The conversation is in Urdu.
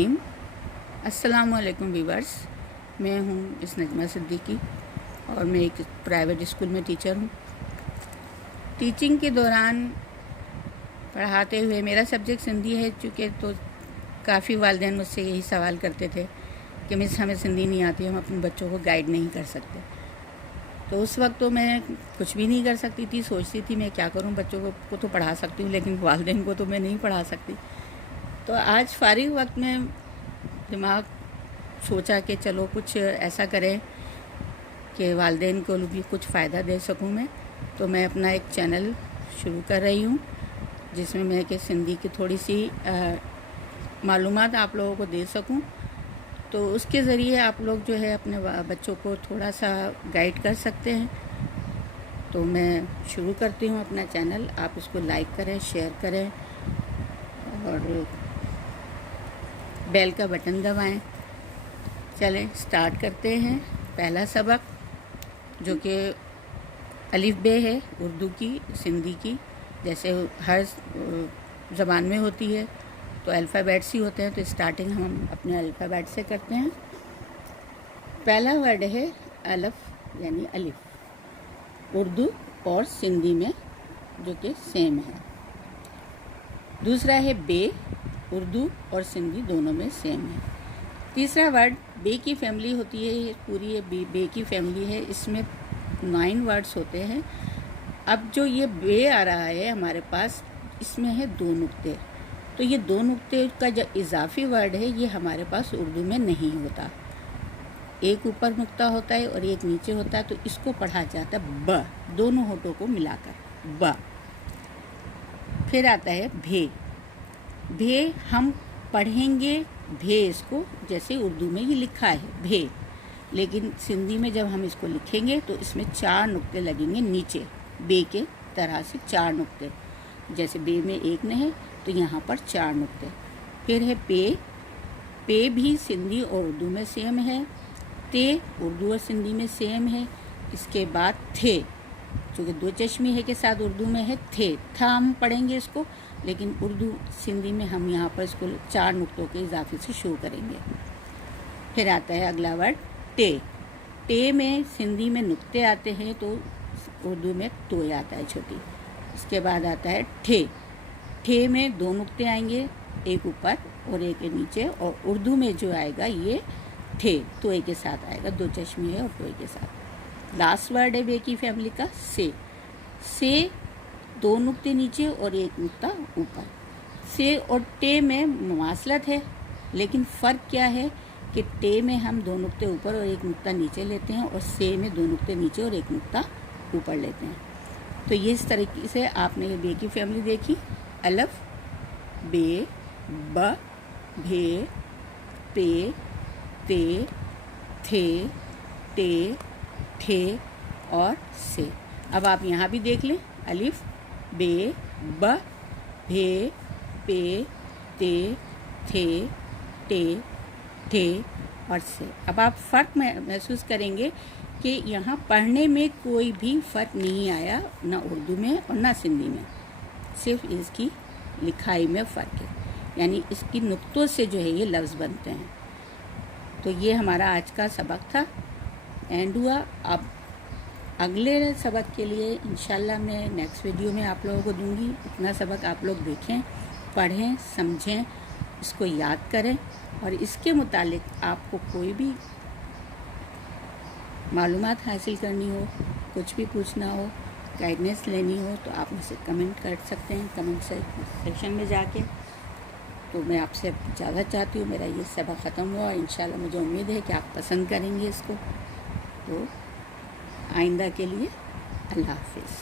السلام علیکم ویورس، میں ہوں اس نجمہ صدیقی اور میں ایک پرائیویٹ اسکول میں ٹیچر ہوں۔ ٹیچنگ کے دوران پڑھاتے ہوئے میرا سبجیکٹ سندھی ہے، چونکہ تو کافی والدین مجھ سے یہی سوال کرتے تھے کہ مس ہمیں سندھی نہیں آتی، ہم اپنے بچوں کو گائیڈ نہیں کر سکتے۔ تو اس وقت تو میں کچھ بھی نہیں کر سکتی تھی، سوچتی تھی میں کیا کروں، بچوں کو تو پڑھا سکتی ہوں لیکن والدین کو تو میں نہیں پڑھا سکتی۔ تو آج فارغ وقت میں دماغ سوچا کہ چلو کچھ ایسا کریں کہ والدین کو بھی کچھ فائدہ دے سکوں میں، تو میں اپنا ایک چینل شروع کر رہی ہوں جس میں میں کہ سندھی کی تھوڑی سی معلومات آپ لوگوں کو دے سکوں، تو اس کے ذریعے آپ لوگ جو ہے اپنے بچوں کو تھوڑا سا گائیڈ کر سکتے ہیں۔ تو میں شروع کرتی ہوں اپنا چینل، آپ اس کو لائک کریں، شیئر کریں اور بیل کا بٹن دبائیں۔ چلیں سٹارٹ کرتے ہیں۔ پہلا سبق جو کہ الف بے ہے، اردو کی، سندھی کی، جیسے ہر زبان میں ہوتی ہے تو الفابیٹس ہی ہوتے ہیں، تو اسٹارٹنگ ہم اپنے الفابیٹ سے کرتے ہیں۔ پہلا ورڈ ہے الف یعنی الف، اردو اور سندھی میں جو کہ سیم ہے۔ دوسرا ہے بے، اردو اور سندھی دونوں میں سیم ہے۔ تیسرا ورڈ بے کی فیملی ہوتی ہے، یہ پوری بے کی فیملی ہے، اس میں 9 ورڈز ہوتے ہیں۔ اب جو یہ بے آ رہا ہے ہمارے پاس، اس میں ہے 2 نقطے، تو یہ 2 نقطے کا جو اضافی ورڈ ہے یہ ہمارے پاس اردو میں نہیں ہوتا، ایک اوپر نقطہ ہوتا ہے اور ایک نیچے ہوتا ہے، تو اس کو پڑھا جاتا ہے ب، دونوں ہونٹوں کو ملا کر ب۔ پھر آتا ہے بھے، بھے ہم پڑھیں گے بھے اس کو جیسے اردو میں یہ لکھا ہے بھے، لیکن سندھی میں جب ہم اس کو لکھیں گے تو اس میں 4 نقطے لگیں گے نیچے، بے کے طرح سے 4 نقطے، جیسے بے میں 1 نہیں ہے تو یہاں پر 4 نقطے۔ پھر ہے پے، پے بھی سندھی اور اردو میں سیم ہے۔ تے اردو اور سندھی میں سیم ہے۔ اس کے بعد تھے، چونکہ 2 چشمی ہے کے ساتھ اردو میں ہے تھے، تھا ہم پڑھیں گے اس کو، لیکن اردو سندھی میں ہم یہاں پر اس کو 4 نقطوں کے اضافے سے شو کریں گے۔ پھر آتا ہے اگلا ورڈ ٹے، ٹے میں سندھی میں نقطے آتے ہیں تو اردو میں توئے آتا ہے چھوٹی۔ اس کے بعد آتا ہے ٹھے، ٹھے میں 2 نقطے آئیں گے، ایک اوپر اور ایک نیچے، اور اردو میں جو آئے گا یہ ٹھے توئے کے ساتھ آئے گا، 2 چشمی ہے اور توئے کے ساتھ۔ لاسٹ ورڈ ہے بے کی فیملی کا سے، سے 2 نقطے نیچے اور 1 نقطہ اوپر۔ سے اور ٹے میں مماثلت ہے، لیکن فرق کیا ہے کہ ٹے میں ہم 2 نقطے اوپر اور 1 نقطہ نیچے لیتے ہیں، اور سے میں 2 نقطے نیچے اور 1 نقطہ اوپر لیتے ہیں۔ تو یہ اس طریقے سے آپ نے یہ بے کی فیملی دیکھی، الف، بے، ب، بھے، پے، تے، تھے، ٹے، ٹھے اور سے۔ اب آپ یہاں بھی دیکھ لیں، الف، بے، ب، بھے، پے، تے، تھے، ٹے، ٹھے اور سے۔ اب آپ فرق محسوس کریں گے کہ یہاں پڑھنے میں کوئی بھی فرق نہیں آیا، نہ اردو میں اور نہ سندھی میں، صرف اس کی لکھائی میں فرق ہے، یعنی اس کی نقطوں سے جو ہے یہ لفظ بنتے ہیں۔ تو یہ ہمارا آج کا سبق تھا، اینڈ ہوا۔ اب اگلے سبق کے لیے انشاءاللہ میں نیکسٹ ویڈیو میں آپ لوگوں کو دوں گی۔ اتنا سبق آپ لوگ دیکھیں، پڑھیں، سمجھیں، اس کو یاد کریں، اور اس کے متعلق آپ کو کوئی بھی معلومات حاصل کرنی ہو، کچھ بھی پوچھنا ہو، گائیڈنس لینی ہو، تو آپ مجھ سے کمنٹ کر سکتے ہیں کمنٹ سیکشن میں جا کے۔ تو میں آپ سے اجازت چاہتی ہوں، میرا یہ سبق ختم ہوا، اور انشاءاللہ مجھے امید ہے کہ آپ پسند کریں گے اس کو۔ تو آئندہ کے لیے اللہ حافظ۔